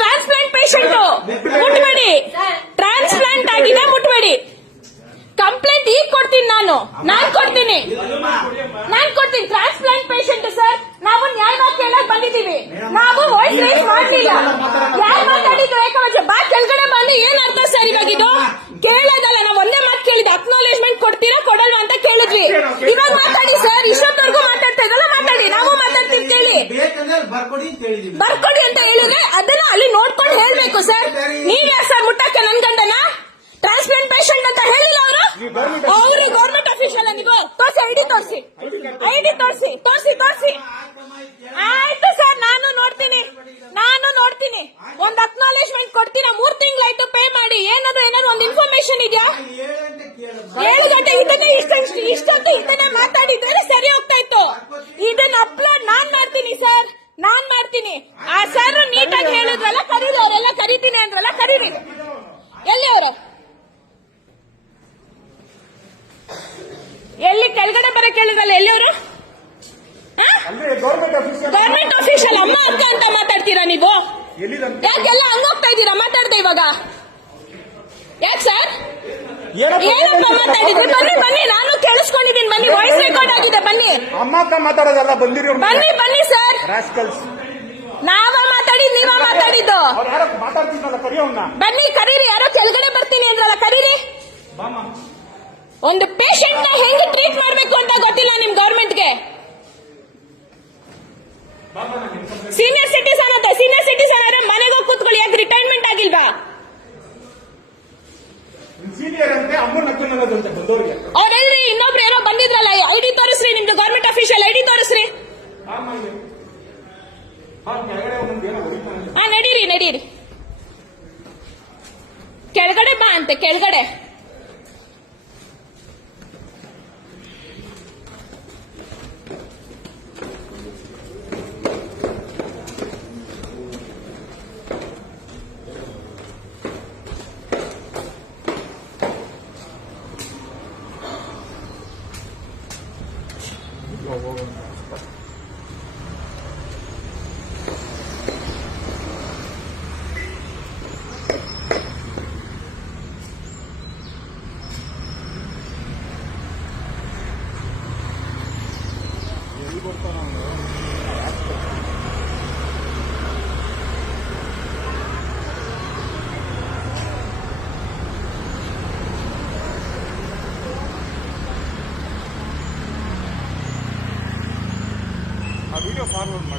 Transplant patient ಮುಟ್ಬೇಡಿ, transplant ಆಗಿದೆ ಮುಟ್ಬೇಡಿ. Complaint ಈಗ ಕೊಡ್ತೀನಿ, ನಾನು ಕೊಡ್ತೀನಿ. ಟ್ರಾನ್ಸ್ಪ್ಲಾಂಟ್ ಪೇಷಂಟ್ ಸರ್, ನಾವು ನ್ಯಾಯವಾಗಿ ಕೇಳಕ್ ಬಂದಿದ್ದೀವಿ. ನಾವು ವಾಯ್ಸ್ ರೈಸ್ ಮಾಡಲಿಲ್ಲ. ಯಾರು ಮಾತಾಡಿದ್ರು ಏಕವಚನ ಬಾ ಕೆಳಗಡೆ ಬಂದು ಏನ್ ಅರ್ಥ ಸರ್ ಇವಾಗ ಇದು ಕೇಳೋದಲ್ಲ. ನಾವು ಒಂದೇ ಮಾತು ಕೇಳಿದ್ವಿ, ಅಕ್ನಾಲೇಜ್ಮೆಂಟ್ ಕೊಡ್ತೀರಾ ಕೊಡಲ್ವಾ ಅಂತ ಕೇಳಿದ್ವಿ. ಇವಾಗ ಮಾತಾಡಿ ಸರ್, ಇಷ್ಟೊತ್ತವರೆಗೂ ಮಾತಾಡ್ತಾ ಇದ್ದಲ್ಲ ಮಾತಾಡಿ, ನಾವು ಮಾತಾಡ್ತೀವಿ ಕೇಳಿ. ಬರ್ಕೊಡಿ ಅಂತ ಹೇಳಿದ್ರೆ ಅದನ್ನ ಅಲ್ಲಿ ನೋಡ್ಕೊಂಡು ಹೇಳ್ಬೇಕು ಸರ್. ನೀವ್ಯಾ ಸರ್ ಮುಟ್ಟಕ್ಕೆ ನನ್ ಗಂಡನ ಟ್ರಾನ್ಸ್ಪ್ಲಾಂಟ್ ಪೇಷಂಟ್ ಅಂತ ಹೇಳಿಲ್ಲ ಅವರು. ಅವ್ರು ಗೌರ್ಮೆಂಟ್ ಅಫಿಷಿಯಲ್ ನೀವು ತೋರಿಸಿ, ಐಡಿ ತೋರಿಸಿ. ಆಯ್ತು ಸರ್, ನಾನು ನೋಡ್ತೀನಿ. ಒಂದು ಅಕ್ನಾಲೇಜ್ಮೆಂಟ್ ಕೊಡ್ತೀರಾ? 3 ತಿಂಗಳಾಯ್ತು ಪೇ ಮಾಡಿ. ಏನಾದ್ರು ಒಂದು ಇನ್ಫಾರ್ಮೇಶನ್ ಇದೆಯಾ? 7 ಗಂಟೆ ಇಷ್ಟೊತ್ತು ಇದನ್ನೇ ಮಾತಾಡಿದ್ರೆ ಸರಿ ಹೋಗ್ತಾ ಇತ್ತು. ಇದನ್ನ ಅಪ್ಲೋಡ್ ನಾನ್ ಮಾಡ್ತೀನಿ ಸರ್, ಆ ಸರ್ ನೀಟಾಗಿ ಹೇಳಿದ್ರಲ್ಲ, ಕರೀರಿ. ಅವರೆಲ್ಲ ಕರೀತೀನಿ ಅಂದ್ರಲ್ಲ, ಕರೀರಿ. ಎಲ್ಲಿ ಅವರು? ಎಲ್ಲಿ ಕೆಳಗಡೆ ಬರ ಕೇಳಿದ್ರಲ್ಲ, ಎಲ್ಲಿ ಅವರು? ಗೌರ್ಮೆಂಟ್ ಅಫಿಷಿಯಲ್ ಅಮ್ಮ ಅಕ್ಕ ಅಂತ ಮಾತಾಡ್ತೀರಾ ನೀವು? ಯಾಕೆಲ್ಲ ಹಂಗೋಗ್ತಾ ಇದ್ದೀರಾ ಮಾತಾಡ್ತಾ ಇವಾಗ? ಯಾಕೆ ಸರ್ ಏನಪ್ಪ ಮಾತಾಡಿದ್ರಿ? ಬನ್ನಿ, ನಾನು ಕೇಳಿಸ್ಕೊಂಡಿದ್ದೀನಿ. ಬನ್ನಿ, ವಾಯ್ಸ್ ರೆಕಾರ್ಡ್ ಆಗಿದೆ. ಬನ್ನಿ, ಅಮ್ಮ ಅಕ್ಕ ಮಾತಾಡೋದಲ್ಲ, ಬನ್ನಿ ಸರ್. ನಾವ ಮಾತಾಡಿದ್, ನೀವ ಮಾತಾಡಿದ್ದು? ಬನ್ನಿ, ಕರೀರಿ. ಯಾರೋ ಕೆಳಗಡೆ ಬರ್ತೀನಿ ಅಂದ್ರಲ್ಲ, ಕರೀರಿ. ಒಂದು ಪೇಷಂಟ್ ನ ಹೆಂಗ್ ಟ್ರೀಟ್ ಮಾಡ್ಬೇಕು ಅಂತ ಗೊತ್ತಿಲ್ಲ ನಿಮ್ ಗವರ್ಮೆಂಟ್ಗೆ. ಸೀನಿಯರ್ ಸಿಟಿಸನ್ ಮನೆಗೆ ಹೋಗಿ ಕೂತ್ಕೊಳ್ಳಿ. ಯಾಕೆ ರಿಟೈರ್ಮೆಂಟ್ ಆಗಿಲ್ವಾ? ಅವ್ರೆಲ್ರಿ ಇನ್ನೊಬ್ರು ಏನೋ ಬಂದಿದ್ರಲ್ಲ, ಐಡಿ ತೋರಿಸ್ರಿ. ನಿಮ್ದು ಗವರ್ಮೆಂಟ್ ಅಫಿಷಿಯಲ್ ಐಡಿ ತೋರಿಸ್ರಿ. ನಡೀರಿ. ಕೆಳಗಡೆ ಬಾ ಅಂತೆ, ಕೆಳಗಡೆ. ವಿಡಿಯೋ ಫಾರ್ವರ್ಡ್ ಮಾಡಿ.